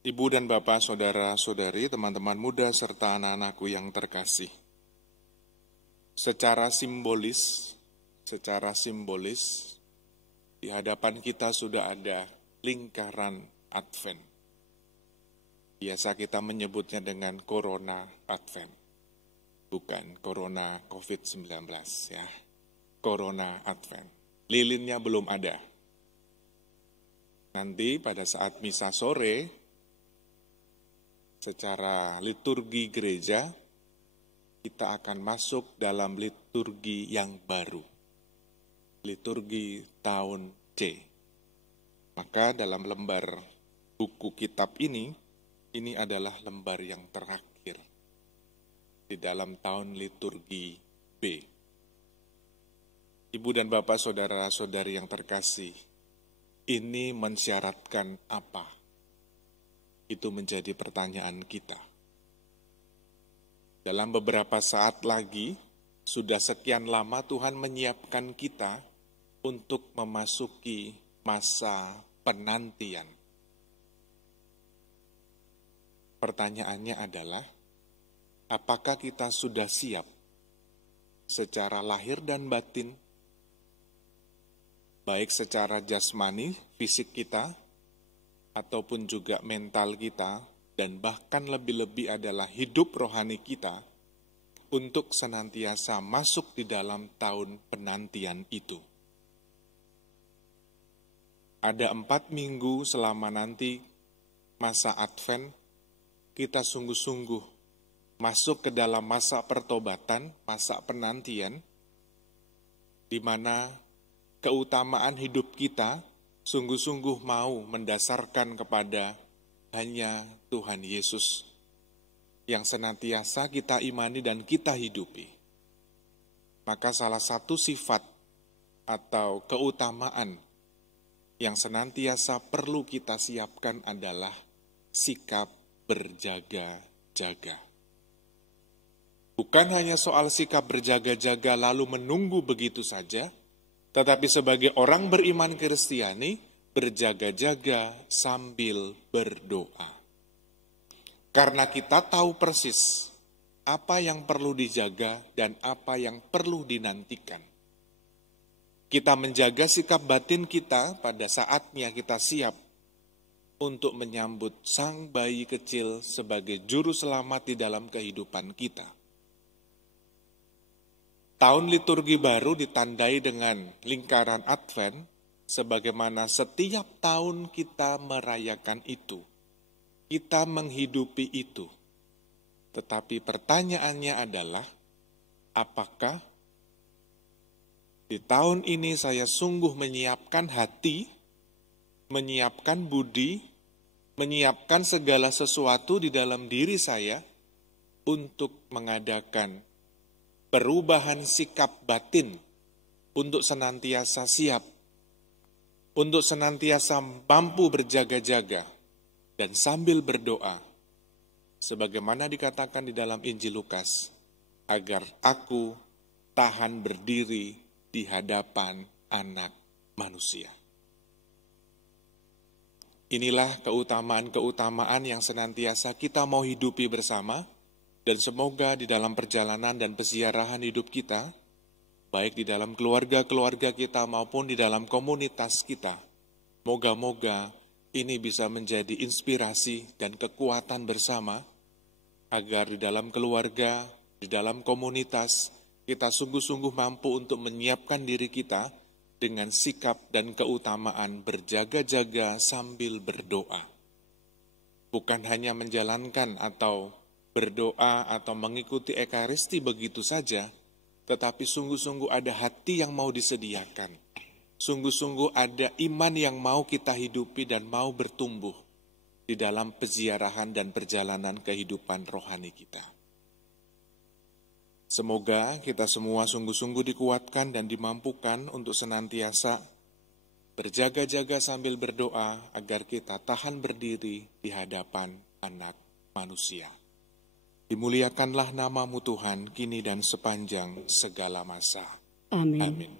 Ibu dan Bapak, saudara-saudari, teman-teman muda, serta anak-anakku yang terkasih. Secara simbolis, di hadapan kita sudah ada lingkaran Advent. Biasa kita menyebutnya dengan Corona Advent. Bukan Corona COVID-19 ya. Corona Advent. Lilinnya belum ada. Nanti pada saat misa sore, secara liturgi gereja, kita akan masuk dalam liturgi yang baru. Liturgi tahun C. Maka dalam lembar buku kitab ini adalah lembar yang terakhir di dalam tahun liturgi B. Ibu dan Bapak, saudara-saudari yang terkasih, ini mensyaratkan apa? Itu menjadi pertanyaan kita. Dalam beberapa saat lagi, sudah sekian lama Tuhan menyiapkan kita untuk memasuki masa penantian. Pertanyaannya adalah, apakah kita sudah siap secara lahir dan batin, baik secara jasmani, fisik kita, ataupun juga mental kita, dan bahkan lebih-lebih adalah hidup rohani kita, untuk senantiasa masuk di dalam tahun penantian itu. Ada 4 minggu selama nanti masa Advent, kita sungguh-sungguh masuk ke dalam masa pertobatan, masa penantian, di mana keutamaan hidup kita sungguh-sungguh mau mendasarkan kepada hanya Tuhan Yesus yang senantiasa kita imani dan kita hidupi. Maka salah satu sifat atau keutamaan yang senantiasa perlu kita siapkan adalah sikap berjaga-jaga. Bukan hanya soal sikap berjaga-jaga lalu menunggu begitu saja, tetapi sebagai orang beriman Kristiani, berjaga-jaga sambil berdoa. Karena kita tahu persis apa yang perlu dijaga dan apa yang perlu dinantikan. Kita menjaga sikap batin kita pada saatnya kita siap untuk menyambut sang bayi kecil sebagai juru selamat di dalam kehidupan kita. Tahun liturgi baru ditandai dengan lingkaran Advent, sebagaimana setiap tahun kita merayakan itu. Kita menghidupi itu. Tetapi pertanyaannya adalah, apakah di tahun ini saya sungguh menyiapkan hati, menyiapkan budi, menyiapkan segala sesuatu di dalam diri saya untuk mengadakan perubahan sikap batin, untuk senantiasa siap, untuk senantiasa mampu berjaga-jaga, dan sambil berdoa, sebagaimana dikatakan di dalam Injil Lukas, agar aku tahan berdiri di hadapan Anak Manusia. Inilah keutamaan-keutamaan yang senantiasa kita mau hidupi bersama, dan semoga di dalam perjalanan dan peziarahan hidup kita, baik di dalam keluarga-keluarga kita maupun di dalam komunitas kita, moga-moga ini bisa menjadi inspirasi dan kekuatan bersama, agar di dalam keluarga, di dalam komunitas, kita sungguh-sungguh mampu untuk menyiapkan diri kita dengan sikap dan keutamaan berjaga-jaga sambil berdoa. Bukan hanya menjalankan atau berdoa atau mengikuti Ekaristi begitu saja, tetapi sungguh-sungguh ada hati yang mau disediakan. Sungguh-sungguh ada iman yang mau kita hidupi dan mau bertumbuh di dalam peziarahan dan perjalanan kehidupan rohani kita. Semoga kita semua sungguh-sungguh dikuatkan dan dimampukan untuk senantiasa berjaga-jaga sambil berdoa agar kita tahan berdiri di hadapan Anak Manusia. Dimuliakanlah namamu Tuhan, kini dan sepanjang segala masa. Amin. Amin.